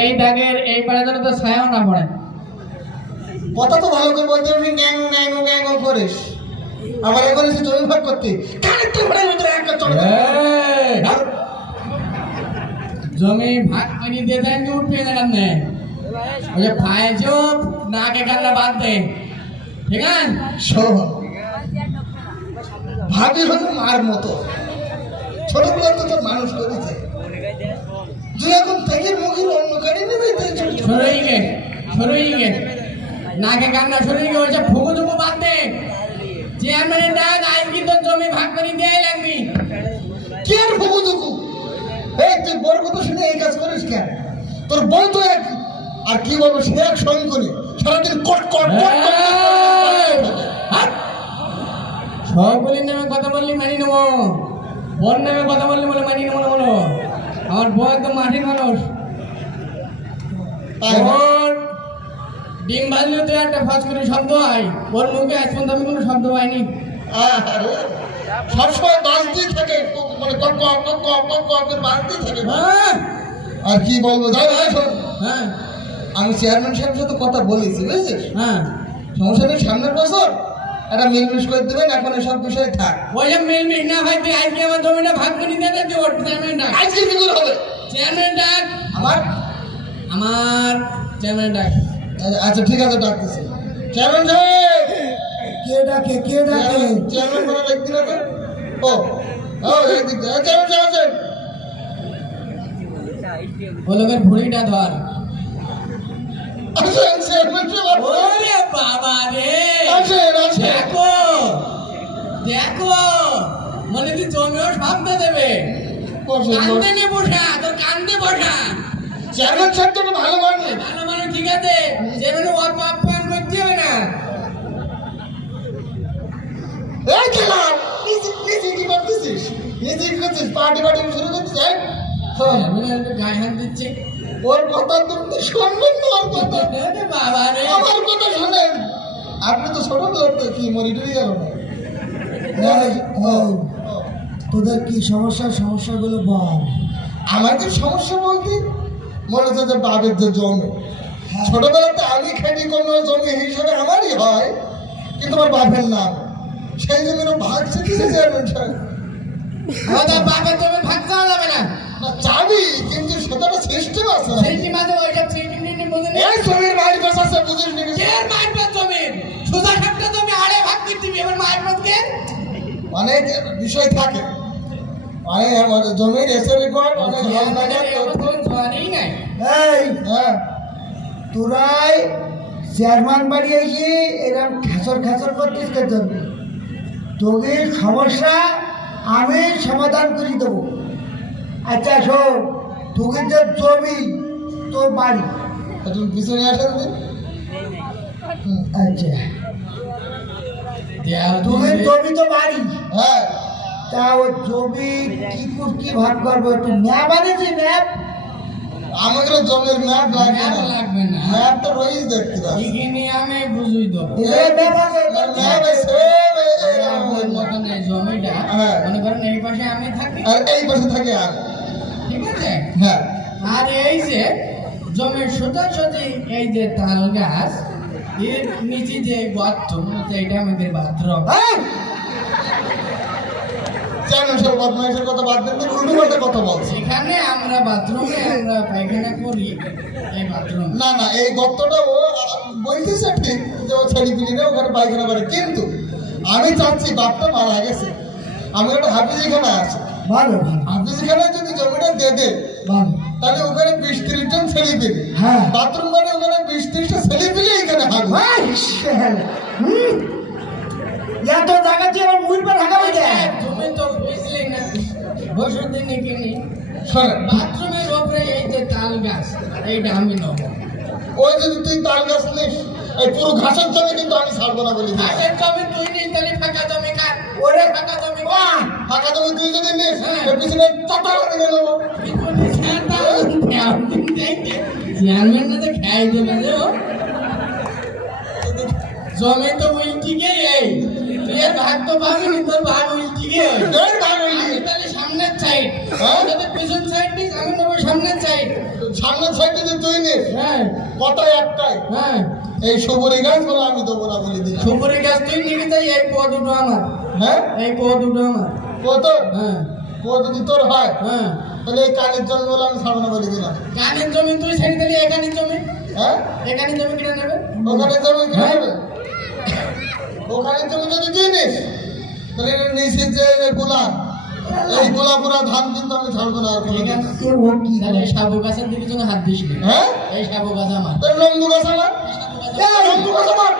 এই দাগের এই পারে যেন তো ছায়াও না পড়ে। কথা তো ভালো করে বলতে পারবি গ্যাং গ্যাং গ্যাং করিস। আবার এখন এসে জমি ভাগ করতে। কানের তো ঘরের ভিতরে একটা চড়ে জমি ভাগ করে দিয়ে দেন কি উঠবে না। কেন ওই যে নাকে কান্না বাদ দে ঠিক আছে? ভাবি হলো মার মতো। ছোটগুলো তো তোর মানুষ করেছে। এখন থেকে মুখের অন্য গাড়ি নেবে। সরই গে সরই গে। নাকে কান্না সরই গে ওই যে ফুকু টুকু বাদ দে। চেয়ারম্যানের ডাক আজ কিন্তু জমি ভাগ করে দিয়ে লাগবি। কি আর ভুগু দুকু এই তুই বড় কথা শুনে এই কাজ করিস কেন? তোর বউ তো এক। আর কি বলব সে এক সঙ্গ। করি সারাদিন কট কট কট। সকলের নামে কথা বললি মানি নেব। বোন নামে কথা বললি বলে মানি নেব না বলো। আমার বউ একদম মাটির মানুষ? ওর ডিম ভাজলেও তো একটা ফাঁস করে শব্দ হয়। ওর মুখে আজ পর্যন্ত আমি কোনো শব্দ পাইনি। সবসময় বাস দিয়ে থাকে মানে কক কক কক কক কক কক করে বাস থাকে। হ্যাঁ। আর কি বলব? শোন হ্যাঁ। আমি চেয়ারম্যান সাহেবের সাথে কথা বলেছি বুঝেছিস? হ্যাঁ। সমস্যা নেই সামনের বছর একটা মিলমিশ করে দেবেন এখন এসব বিষয় থাক। ওই যে মিলমিশ না ভাই তুই আজকে আমার জমিটা ভাগ করে দিয়ে দে তুই ওর চেয়ারম্যান ডাক। আজকে কি করে হবে? চেয়ারম্যান ডাক। আমার? আমার চেয়ারম্যান ডাক। আচ্ছা ঠিক আছে ডাকতেছি। চেয়ারম্যান সাহেব! কে ডাকে কে ডাকে? চেয়ারম্যান বলা একদিন আগে ও ও একদিন চেয়ারম্যান সাহেব আছেন ভুঁড়িটা ধর। চেয়ারম্যান সাহেব। ওরে বাবা রে আছেন আছেন দেখো দেখো মনে তুই জমিও শব্দ দেবে বসেন, কান্দে বসেন। নে বসা তোর কান্দে বসা চেয়ারম্যান সাহেব তো একটা ভালো মানুষ ভালো মানে ঠিক আছে। ওর বাপ প্যান করতে হবে না। এই খেলাম নিজে নিজে কি করতেছিস? নিজে করছিস? পার্টি পার্টি শুরু করতেছিস এই? আমি গায়ে হাত দিচ্ছি। ওর কথা তুমি শুনবেন না ওর কথা। বাবা রে। আমার কথা শোনেন। আপনি তো ছোট লোক কি মরিটরি গেল না এই, তোদের কি সমস্যা? সমস্যাগুলো বল। আমাদের সমস্যা বলতে? মনে হচ্ছে যে বাবের যে জমি। ছোটবেলাতে আমি খেটি কোনো জমি হিসেবে আমারই হয় কিন্তু আমার বাপের নাম। সেই জমিরও ভাগ শিখেছে চেয়ারম্যান সাহেব ওদের বাপের জমি ভাগ দেওয়া যাবে না। চাবি কিন্তু সেটা সিস্টেম আছে। সেই মাঝে ওইটা সিটি অনেক বিষয় থাকে। অনেক আমাদের জমির এসে রেকর্ড অনেক এই হ্যাঁ। তোরাই চেয়ারম্যান বাড়ি এসে এরকম খেচর খেচর করতিস কে জন্য তোদের সমস্যা আমি সমাধান করে দেবো। আচ্ছা শোন তোদের যে জমি তোর বাড়ি। পিছনে আসেন আচ্ছা। তোদের জমি তো বাড়ি। হ্যাঁ তা ও জমি কি কি ভাগ করব একটু ম্যাপ আনেছি ম্যাপ? আমাদের জমির ম্যাপ লাগে ম্যাপ না লাগবে না। ম্যাপ তো রয়েছে দেখতে পাচ্ছি। এখানে আমি বুঝুই দেবো ম্যাপ আছে মতন এই জমিটা হ্যাঁ। মনে করেন এই পাশে আমি থাকি? আর এই পাশে থাকে আর। ঠিক আছে? হ্যাঁ। আর এই যে জমির সোজাসুজি এই যে তাল গাছ এর নিচে যে বাথরুম এটা আমাদের বাথরুম। হ্যাঁ। চেয়ারম্যান বদমাইশের কথা বাদ দেন উল্টো পাল্টা কথা বলছি। সেখানে আমরা বাথরুমে আমরা পায়খানা করি এই বাথরুম। না না এই গর্তটা ও বলতেছে ঠিক যে ও ছেড়ে পিলি ওখানে পায়খানা করে কিন্তু আমি চাচ্ছি বাপটা মারা গেছে। আমি একটা হাফিজিখানা আছে। ভালো ভালো। হাফিজিখানায় যদি জমিটা দিয়ে দে ভালো। তাহলে ওখানে বিশ ত্রিশ জন ছেলে পেলে। হ্যাঁ। বাথরুম মানে ওখানে বিশ ত্রিশটা ছেলে পেলে এখানে হুম। এত জায়গা দিয়ে আমার মুখ পর বসে দিন এখানে। শোনেন বাথরুমের ওপরে এই যে তাল গাছ এইটা আমি নেব। ওই যদি তুই তাল গাছ নিস এই পুরো ঘাসের জমি কিন্তু আমি ছাড়বো না বলে ঘাসের জমি তুই নিস তাহলে ফাঁকা জমি কার? ওরে ফাঁকা জমি কার? ফাঁকা জমি তুই যদি নিস হ্যাঁ। পিছনে চাতা লাগিয়ে নেব। চেয়ারম্যান না তো খাই দেবে যে। জমি তো উল্টি গিয়ে এই। ভাগ তো পাবি তোর ভাগ উল্টি সাইডে যে তুই নিস হ্যাঁ। কথাই একটাই। হ্যাঁ। এই সবুরি গাছ বলে আমি দেবো না বলে সুপুরি গাছ তুই নিবি তাই এই পো দুটো আমার। হ্যাঁ? এই পো দুটো আমার। কত হ্যাঁ। কত যদি তোর হয় হ্যাঁ। তাহলে এই কানের জল বলে আমি ছাড়বো না বলে দিলাম। কানের জমি তুই ছেড়ে দিলি এখানে জমি? হ্যাঁ? এখানে জমি কিনে নেবে? ওখানে জমি কি হ্যাঁ। হবে ওখানে জমি যদি তুই নিস তাহলে নিশ্চিত যে এই গোলা এই গোলা ধান কিন্তু আমি ছাড়বো না আর ঠিক আছে ও কি তাহলে সাবু গাছের দিকে যেন হাত দিস হ্যাঁ এই সাবু গাছ আমার তোর লম্বু গাছ আমার লম্বু গাছ আমার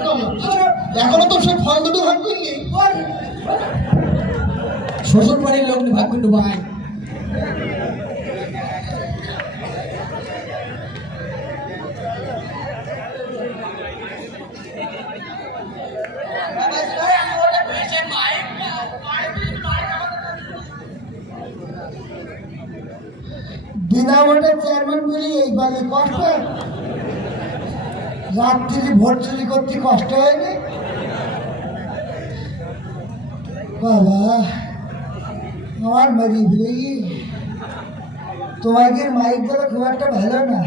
তুমি? এখনও তো সে ফল দুটো ভাগ করলি শ্বশুর বাড়ির লোক নিয়ে ভাগ কিন্তু বিনা চেয়ারম্যান বলি, এই কষ্ট? রাত্রি ভোট চুরি করতে কষ্ট হয়নি? বাবা। আমার মেরি ফেলে তোমাকে মাইকগুলো খুব একটা ভালো না